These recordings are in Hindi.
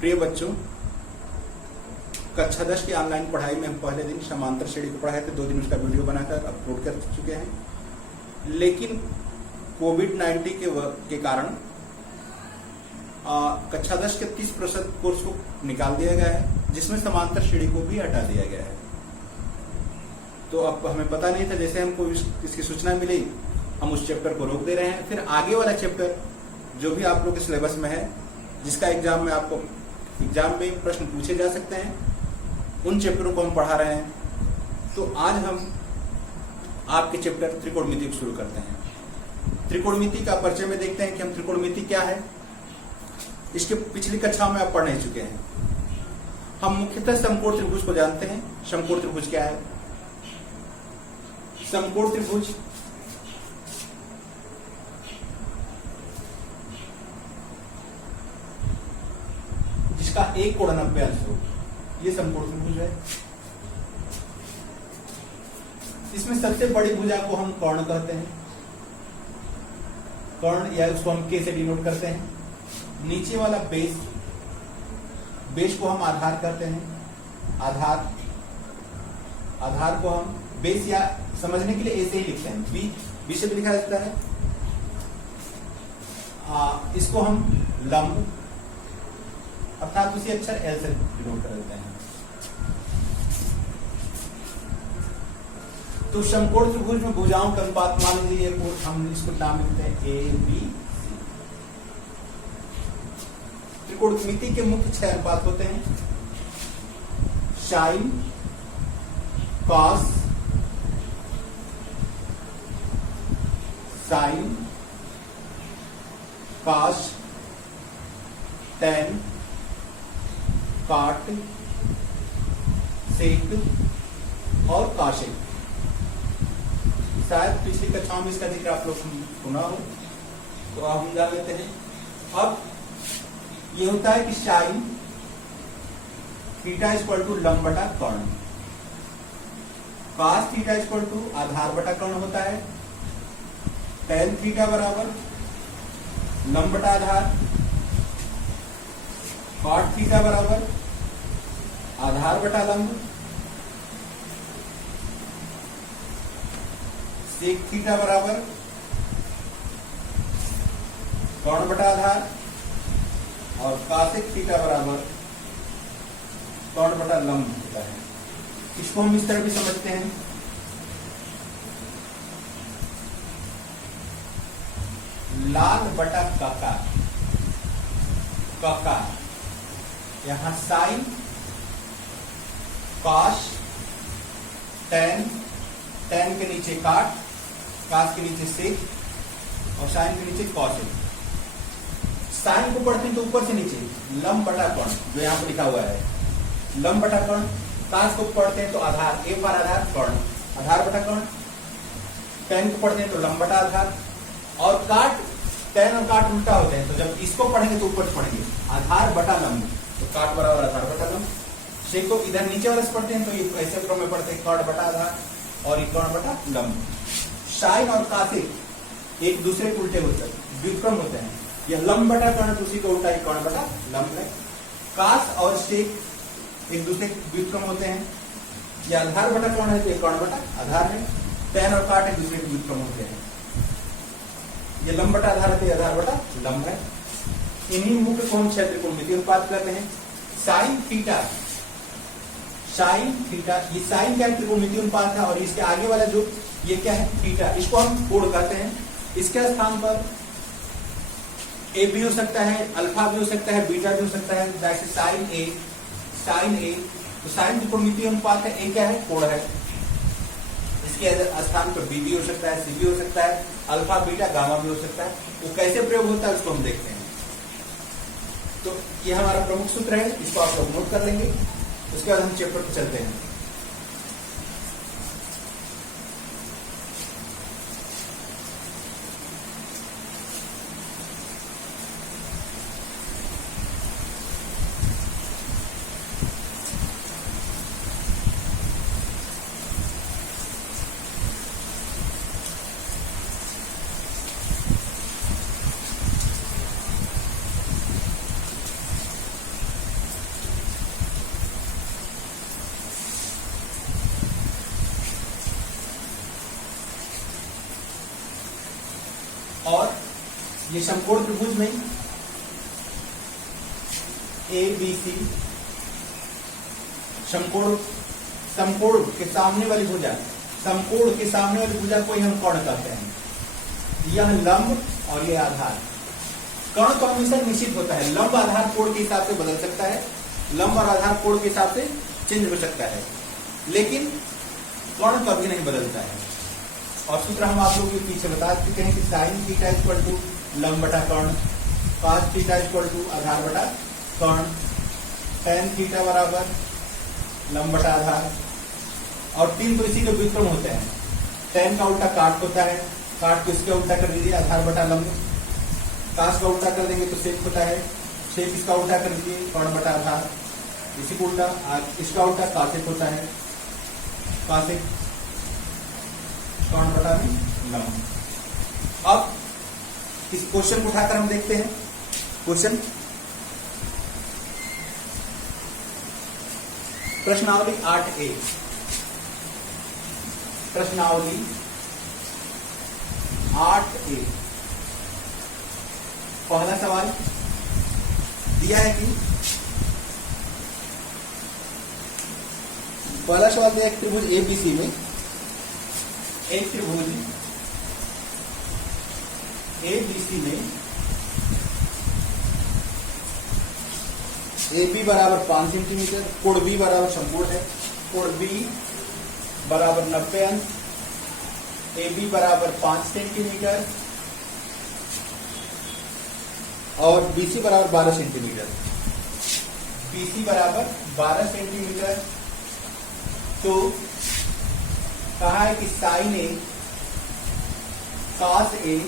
प्रिय बच्चों, कक्षा 10 की ऑनलाइन पढ़ाई में हम पहले दिन समांतर श्रेणी को पढ़ाए थे। 2 दिन उसका वीडियो बनाकर अपलोड कर चुके हैं, लेकिन कोविड-19 के कारण कक्षा 10 के 30% कोर्स को निकाल दिया गया है, जिसमें समांतर श्रेणी को भी हटा दिया गया है। तो अब हमें पता नहीं था, जैसे हमको इसकी सूचना मिली हम उस चैप्टर को रोक दे रहे हैं। फिर आगे वाला चैप्टर जो भी आप लोग के सिलेबस में है, जिसका एग्जाम में प्रश्न पूछे जा सकते हैं, उन चैप्टरों को हम पढ़ा रहे हैं। तो आज हम आपके चैप्टर त्रिकोणमिति को शुरू करते हैं। त्रिकोणमिति का परिचय में देखते हैं कि हम त्रिकोणमिति क्या है। इसके पिछली कक्षाओं में आप पढ़ नहीं चुके हैं। हम मुख्यतः समकोण त्रिभुज को जानते हैं। समकोण त्रिभुज क्या है? समकोण त्रिभुज जिसका एक कोण 90 अंश हो, ये समकोण त्रिभुज है। इसमें सबसे बड़ी भुजा को हम कर्ण कहते हैं। कर्ण या उसको हम के से डिनोट करते हैं। नीचे वाला बेस को हम आधार कहते हैं। आधार को हम बेस या समझने के लिए ऐसे ही लिखते हैं, बी से भी लिखा जाता है। इसको हम लंब अर्थात उसी अक्षर एल से डिनोट कर देते हैं। तो समकोण त्रिभुज में भुजाओं का अनुपात मान लीजिए, हम इसको नाम लिखते हैं ए बी सी। त्रिकोणमिति के मुख्य 6 अनुपात होते हैं: sine, cos, sine, cos, tan, cot, sec और काशिक। शायद पिछली कक्षाओं में इसका जिक्र आप लोग सुना हो, तो आप हम जान लेते हैं। अब ये होता है कि साइन थीटा इक्वल टू लंब बटा कर्ण, कॉस थीटा इक्वल टू आधार बटा कर्ण होता है, टेन थीटा बराबर लंब बटा आधार, कॉट थीटा बराबर आधार बटा लंब, सेक थीटा बराबर कर्ण बटा आधार और कासेक थीटा बराबर कर्ण बटा लंब होता है। इसको हम इस तरह भी समझते हैं, लाल बटा काका। यहां साइन, कॉस, टेन के नीचे काट, कास के नीचे सेक और साइन के नीचे कॉसेक। साइन को पढ़ते हैं तो ऊपर से नीचे लंब बटा कर्ण, जो यहां पर लिखा हुआ है लंब बटा कर्ण। कास को पढ़ते हैं तो आधार, एक बार आधार कर्ण, आधार बटा कर्ण। टेन को पढ़ते हैं तो लंब बटा आधार। और काट, टेन और काट उल्टा होते हैं, तो जब इसको पढ़ेंगे तो ऊपर से पढ़ेंगे आधार बटा लंब, तो काट बराबर आधार बटा लंब। सेक को इधर नीचे वाले से पढ़ते हैं तो ये ऐसे क्रम में पढ़ते हैं, कर्ण बटा आधार और ये कर्ण बटा लंब। साइन और कासेक एक दूसरे के उल्टे होते हैं, व्युत्क्रम होते हैं। यह लंब बटा कर्ण, उसी को उल्टा कर्ण बटा लंब है। कास और सेक एक दूसरे के व्युत्क्रम होते हैं। यह आधार बटा कर्ण है तो एक कर्ण बटा आधार है। टेन और काट एक दूसरे के व्युत्क्रम होते हैं। ये लंब बटा आधार है तो आधार बटा लंब है। इन्हीं मुख्य कोण क्षेत्र को त्रिकोणमिति अनुपात करते हैं। साइन थीटा, ये साइन क्या है? त्रिकोणमिति अनुपात है। और इसके आगे वाला जो ये क्या है? थीटा। इसको हम कोण कहते हैं। इसके स्थान पर ए भी हो सकता है, अल्फा भी हो सकता है, बीटा भी हो सकता है। जैसे साइन ए, तो साइन त्रिकोणमिति अनुपात है। ए क्या है? कोण है। इसके स्थान पर बी भी हो सकता है, सी भी हो सकता है, अल्फा बीटा गामा भी हो सकता है। वो कैसे प्रयोग होता है उसको हम देखते हैं। तो ये हमारा प्रमुख सूत्र है, इसको आप लोग नोट कर लेंगे। उसके बाद हम चैप्टर पर चलते हैं। ये समकोण त्रिभुज में ए बी सी, समकोण के सामने वाली भुजा, समकोण के सामने वाली भुजा को ही हम कर्ण कहते हैं। यह लंब और यह आधार। कर्ण तो हमेशा निश्चित होता है, लंब आधार कोण के हिसाब से बदल सकता है, लंब और आधार कोण के हिसाब से चेंज हो सकता है, लेकिन कर्ण कभी नहीं बदलता है। और सूत्र हम आप लोगों के पीछे बता चुके हैं कि साइन थीटा इक्वल टू लंब बटा कर्ण, कॉस थीटा इक्वल टू आधार बटा कर्ण, टेन थीटा बराबर लंब बटा आधार। और तीन तो इसी के व्युत्क्रम होते हैं। टेन का उल्टा काट होता है, काट को इसका उल्टा कर दीजिए आधार बटा लंब, कास का उल्टा कर देंगे तो सेक होता है, सेक इसका उल्टा कर दीजिए कर्ण बटा आधार, इसी को उल्टा इसका उल्टा कासेक होता है, कासेक कर्ण बटा लंब। अब इस क्वेश्चन को उठाकर हम देखते हैं। क्वेश्चन प्रश्नावली 8A, प्रश्नावली 8A। पहला सवाल दिया है कि पहला सवाल दिया एक त्रिभुज एबीसी में, एक त्रिभुज एबीसी में ए बी बराबर 5 सेंटीमीटर, कोण बी बराबर समकोण है, कोण बी बराबर 90 अंश, ए बी बराबर 5 सेंटीमीटर और बीसी बराबर 12 सेंटीमीटर, बीसी बराबर 12 सेंटीमीटर। तो कहा है कि sign A cos A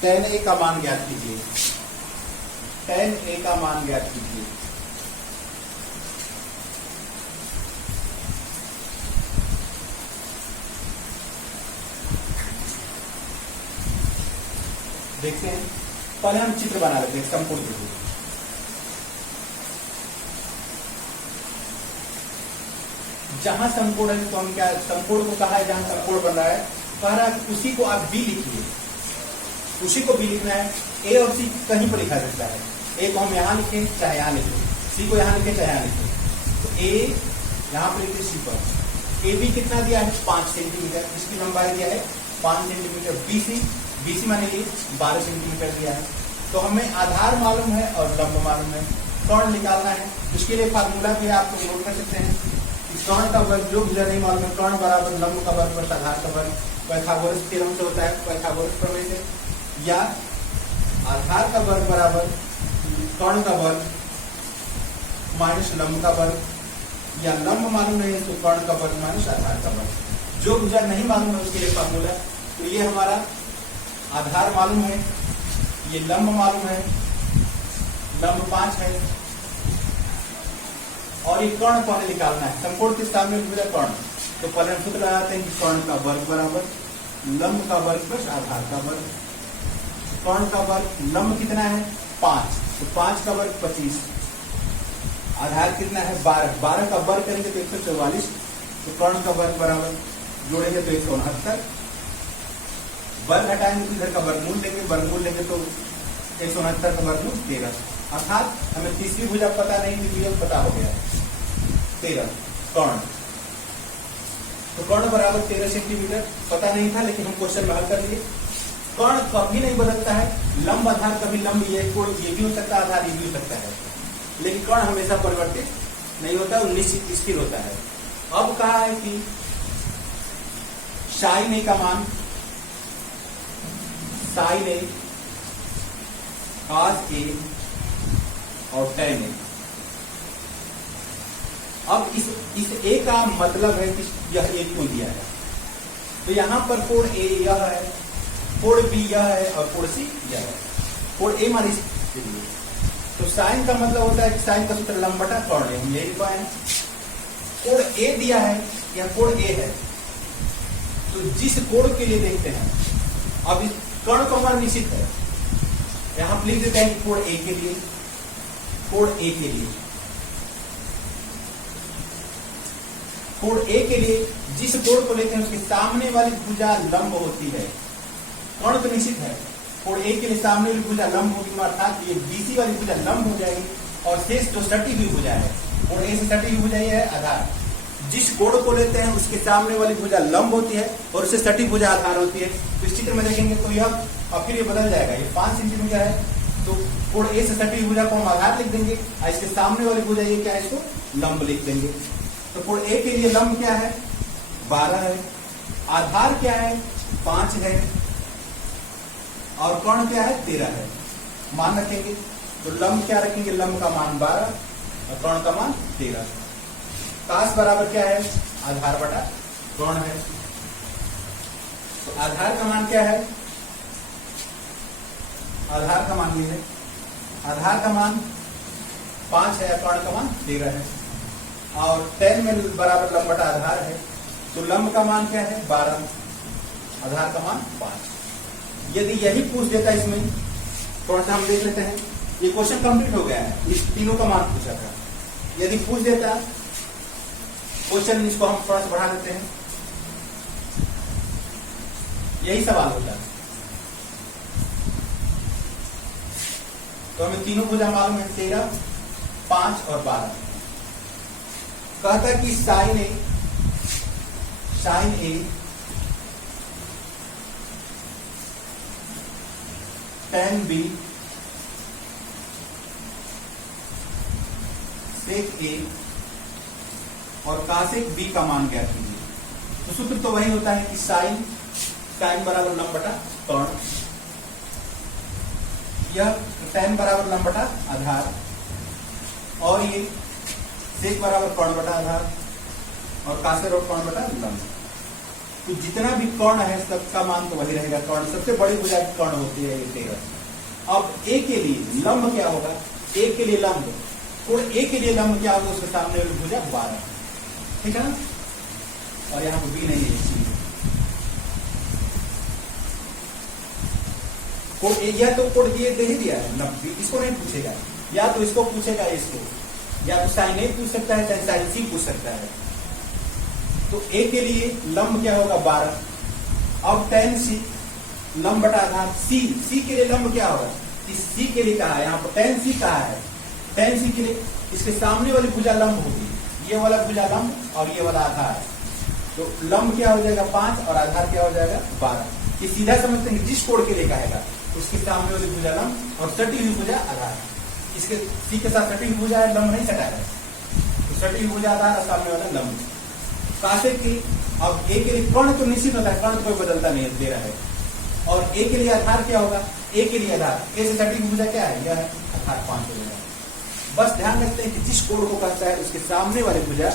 ten ए का मान ज्ञात कीजिए, टेन ए का मान ज्ञात कीजिए। देखते हैं, पहले हम चित्र बना लेते हैं समकोण त्रिभुज। जहां समकोण है तो हम क्या समकोण को कहा है, जहां समकोण बन रहा है कह रहा है उसी को आप बी लिखिए, उसी को बी लिखना है। ए और सी कहीं पर लिखा सकता है, ए को हम यहां लिखें चाहे यहां लिखें, सी को यहां लिखें चाहे यहां लिखें। तो ए यहां पर लिखिए सी पर। ए बी कितना दिया है 5 सेंटीमीटर, इसकी लंबाई दिया है 5 सेंटीमीटर। बीसी, बीसी माने लिए 12 सेंटीमीटर दिया है। तो हमें आधार मालूम है और लंब मालूम है, कर्ण निकालना है। इसके लिए फार्मूला भी आप लोग नोट कर सकते हैं कि कर्ण का वर्ग जो भुजा नहीं मालूम है, कर्ण बराबर लंब का वर्ग प्लस आधार का वर्ग, पाइथागोरस थ्योरम से होता है, पाइथागोरस प्रमेय से। या आधार का वर्ग बराबर कर्ण का वर्ग माइनस लंब का वर्ग, या लंब मालूम नहीं है तो कर्ण का वर्ग माइनस आधार का वर्ग। जो भुजा नहीं मालूम है उसके लिए फार्मूला। तो ये हमारा आधार मालूम है, ये लंब मालूम है, लंब 5 है, और ये कर्ण पहले निकालना है। समकोण के सामने भुजा कर्ण, तो पहले हम सूत्र लगाते हैं कि कर्ण का वर्ग बराबर लंब का वर्ग प्लस आधार का वर्ग। कर्ण का वर्ग, लंब कितना है 5, तो 5 का वर्ग 25, आधार कितना है 12, 12 का वर्ग करेंगे तो 144, तो कर्ण का वर्ग बराबर जोड़ेंगे तो 169, वर्ग हटाएंगे तो इधर का वर्गमूल लेंगे, वर्गमूल लेंगे तो 169 का वर्गमूल 13। अर्थात हमें तीसरी भुजा पता नहीं थी, तो पता हो गया 13 कर्ण। तो कर्ण बराबर 13 सेंटीमीटर पता नहीं था, लेकिन हम क्वेश्चन में हल कर लिए। कर्ण कभी नहीं बदलता है, लंब आधार कभी लंब ये कोण ये भी हो सकता है, आधार ये भी हो सकता है, लेकिन कर्ण हमेशा परिवर्तित नहीं होता, वो निश्चित स्थिर होता है। अब कहा है कि साइन ए का मान, साइन ए कॉस ए और टेन ए। अब इस ए का मतलब है कि यह ए क्यों दिया है, तो यहां पर कोण ए यह है, कोण बी यह है और कोण सी यह है। कोण ए माने तो साइन का मतलब होता है कि साइन का सूत्र लंब बटा कर्ण है, हम यही पाए। कोण ए दिया है, यह कोण ए है, तो जिस कोण के लिए देखते हैं, अब इस कर्ण का मान निश्चित है, यहां लिख देते हैं कि कोण ए के लिए, कोण ए के लिए कोण ए के लिए जिस कोण को लेते हैं उसके सामने वाली भुजा लंब होती है। कोण तो निश्चित है, कोण ए के लिए सामने वाली भुजा लंब होगी, अर्थात ये बीसी वाली भुजा लंब हो जाएगी और शेष जो सटी हुई भुजा है, कोण ए से सटी हुई भुजा ये है आधार। जिस कोण को लेते हैं उसके सामने वाली भुजा लंब होती है और उससे सटी भुजा आधार होती है। तो इस चित्र में देखेंगे तो यह और फिर ये बदल जाएगा, ये 5 सेंटीमीटर है तो कोण ए से सटी हुई भुजा को हम आधार लिख देंगे और इसके सामने वाली भुजा ये क्या है, इसको लंब लिख देंगे। तो कोण ए के लिए लंब क्या है, 12 है, आधार क्या है, 5 है और कोण क्या है, 13 है। मान रखेंगे तो लंब क्या रखेंगे, लंब का मान 12 और कोण का मान 13। काश बराबर क्या है, आधार बटा कोण है। तो आधार का मान क्या है, आधार का मान ये है, आधार का मान 5 है, कोण का मान 13 है और 10 में बराबर लंब बटा आधार है। तो लंब का मान क्या है, 12, आधार का मान 5। यदि यही पूछ देता इसमें थोड़ा सा हम देख लेते हैं, ये क्वेश्चन कंप्लीट हो गया है, इस तीनों का मान पूछा था। यदि पूछ देता क्वेश्चन, इसको हम थोड़ा सा बढ़ा देते हैं, यही सवाल होता है। तो हमें तीनों भुजा मालूम है, 13, 5 और 12। कहता कि साइन ए tan बी सेक ए और कासेक बी का मान ज्ञात कीजिए। तो सूत्र तो वही होता है कि साइन बराबर लंब बटा कोण, यह tan बराबर लंब बटा आधार और ये सेक बराबर कोण बटा आधार और कासेक और कोण बटा लंब। तो जितना भी कोण है सबका मान तो वही रहेगा। कोण सबसे बड़ी भुजा की कोण होती है 13। अब ए के लिए लंब क्या होगा, ए के लिए लंब, कोण ए के लिए लंब क्या होगा, उसके सामने वाली भुजा 12, ठीक है ना। और यहाँ पर बी नहीं है, इसलिए कोण ए, या तो कोण ये दे ही दिया है 90, इसको नहीं पूछेगा, या तो इसको पूछेगा, इसको या तो साइन ए पूछ सकता है, चाहे साइन सी पूछ सकता है। तो ए के लिए लंब क्या होगा, 12। अब tan सी लंब बटा आधार, सी के लिए लंब क्या होगा, इस सी के लिए कहा है, यहाँ पर tan सी कहा है, tan सी के लिए इसके सामने वाली भुजा लंब होगी, ये वाला भुजा लंब और ये वाला आधार। तो लंब क्या हो जाएगा 5 और आधार क्या हो जाएगा 12। ये सीधा समझते हैं, जिस कोण के लिए कहेगा उसके सामने वाली भुजा लंब और सटी हुई भुजा आधार। इसके सी के साथ सटी हुई भुजा है, लंब नहीं सटा है, तो सटी हुई भुजा आधार और सामने वाला लंब। कासेक की, अब ए के लिए कोण तो निश्चित होता है, कोण कोई बदलता नहीं दे रहा है। और ए के लिए आधार क्या होगा, ए के लिए आधार, ए से सटी हुई भुजा क्या है, यह है आधार 5 हो जाएगा। बस ध्यान रखते हैं कि जिस कोण को कहता है उसके सामने वाली भुजा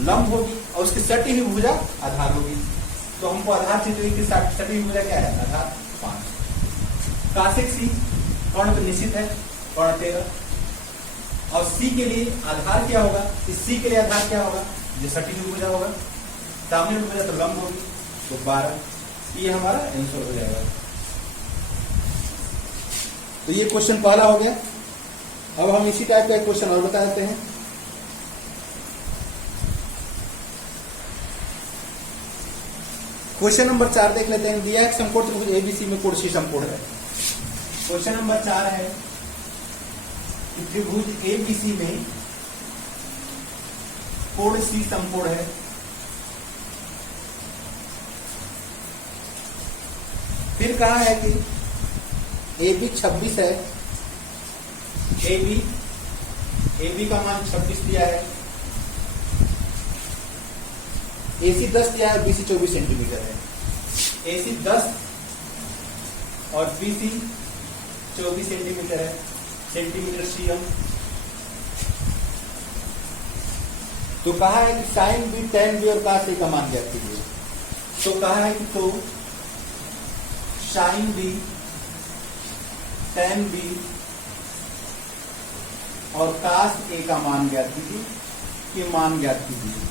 लंब होगी और उसकी सटी हुई भुजा आधार होगी। तो हमको आधार से जो सटी हुई भुजा क्या है, आधार 5। कासेक सी, कोण तो निश्चित है, कोण 13 और सी के लिए आधार क्या होगा, इस सी के लिए आधार क्या होगा, जो सटी हुई भुजा होगा, सामने वाली भुजा तो लंब होगी, तो 12। ये हमारा आंसर हो जाएगा। तो ये क्वेश्चन पहला हो गया। अब हम इसी टाइप का एक क्वेश्चन और बता देते हैं। क्वेश्चन नंबर 4 देख लेते हैं। दिया है समकोण त्रिभुज एबीसी में कोण सी समकोण है। क्वेश्चन नंबर 4 है कि त्रिभुज एबीसी में कोण सी समकोण है। फिर कहा है कि AB 26 है, AB का मान 26 दिया है, AC 10 दिया है, BC 24 सेंटीमीटर है। AC 10 और BC 24 सेंटीमीटर है, सेंटीमीटर सीएम। तो कहा है कि साइन बी, tan बी और cos ए का मान ज्ञात कीजिए। तो कहा है कि तो साइन बी, tan बी और cos ए का मान ज्ञात कीजिए, ये मान ज्ञात कीजिए।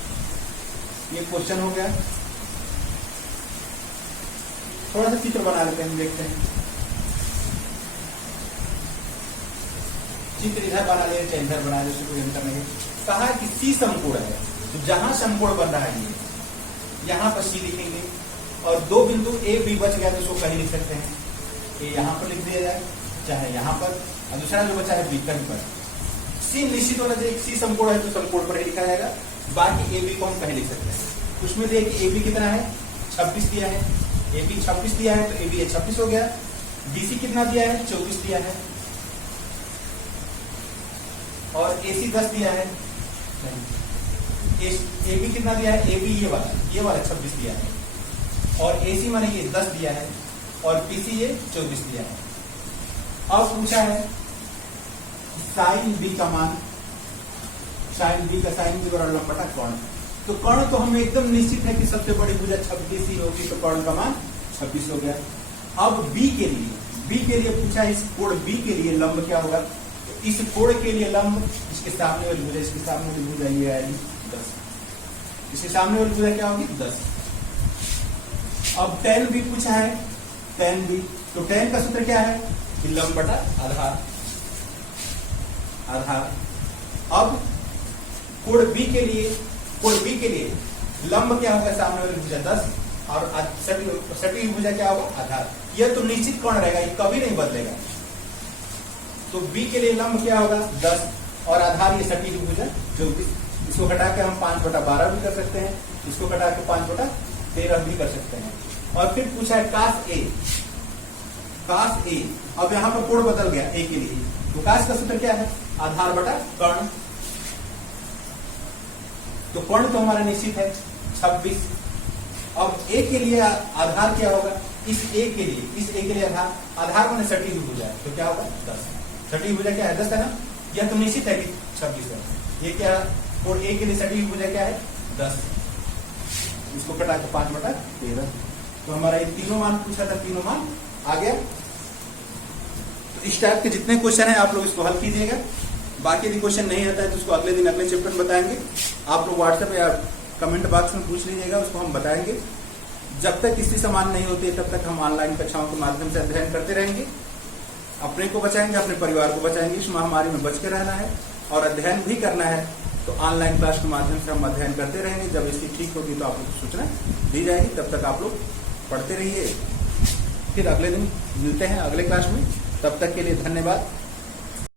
ये क्वेश्चन हो गया। थोड़ा सा चित्र बना लेते हैं, हम देखते हैं। चित्र इधर बना ले, चाहे इधर बना ले, उससे कोई अंतर नहीं। कहा कि सी समकोण है, तो जहां समकोण बन रहा है ये, यहां पर सी लिखेंगे और दो बिंदु ए बी बच गया तो उसको कहीं लिख सकते हैं, ए यहां पर लिख दिया जाए चाहे यहां पर, और दूसरा जो बचा है बी कहीं पर। सी निश्चित होना चाहिए, सी समकोण है तो समकोण पर ही लिखा जाएगा, बाकी ए बी को हम कहीं लिख सकते हैं। उसमें देखिए ए बी कितना है 26 दिया है, ए बी 26 दिया है तो ए बी 26 हो गया। बीसी कितना दिया है 24 दिया है, और एसी 10 दिया है, ए बी कितना दिया है, ए बी ये वाला 26 दिया है, और एसी माने ये 10 दिया है, और पीसी ये 24 दिया है। अब पूछा है साइन बी का मान, साइन बी का साइन बी बराबर लंबटा कर्ण। तो कर्ण तो हमें एकदम निश्चित है कि सबसे बड़ी भुजा 26 ही होगी, तो कर्ण का मान 26 हो गया। अब बी के लिए पूछा है इस कोण बी के लिए लंब क्या होगा, तो इस कोण के लिए लंब इसके सामने वाली भुजा, इसके सामने वाली भुजा ये आएगी 10, इसके सामने वाली भुजा क्या होगी 10। अब tan भी पूछा है, tan भी, तो tan का सूत्र क्या है कि लंब बटा आधार। अब कोण बी के लिए लंब क्या होगा, सामने वाली भुजा 10 और सटी हुई भुजा क्या होगा आधार। यह तो निश्चित कोण रहेगा, ये कभी नहीं बदलेगा। तो बी के लिए लंब क्या होगा 10 और आधार ये सटी हुई भुजा 24। इसको घटा के हम 5/12 भी कर सकते हैं, इसको घटा के 5/13 भी कर सकते हैं। और फिर पूछा है कास ए। अब यहां पर कोण बदल गया ए के लिए, तो कास का सूत्र क्या है आधार बटा कर्ण। तो कर्ण तो हमारा निश्चित है 26। अब ए के लिए आधार क्या होगा, इस ए के लिए आधार माने सटी हुई भुजा, तो क्या होगा 10। सटी हुई भुजा क्या है 10 है ना, यह तो निश्चित है कि 26 है। ये क्या कोण ए के लिए सटी हुई भुजा क्या है 10, इसको कटा के 5/13। तो हमारा ये तीनों मान पूछा था, तीनों मान आ गया। तो इस टाइप के जितने क्वेश्चन है आप लोग इसको हल कीजिएगा। बाकी यदि क्वेश्चन नहीं आता है तो उसको अगले दिन अगले चैप्टर में बताएंगे। आप लोग व्हाट्सएप या कमेंट बॉक्स में पूछ लीजिएगा, उसको हम बताएंगे। जब तक स्थिति समान नहीं होती तब तक हम ऑनलाइन कक्षाओं के माध्यम से अध्ययन करते रहेंगे। अपने को बचाएंगे, अपने परिवार को बचाएंगे। इस महामारी में बच के रहना है और अध्ययन भी करना है, तो ऑनलाइन क्लास के माध्यम से हम अध्ययन करते रहेंगे। जब स्थिति ठीक होगी तो आप लोग को सूचना दी जाएगी। तब तक आप लोग पढ़ते रहिए। फिर अगले दिन मिलते हैं अगले क्लास में। तब तक के लिए धन्यवाद।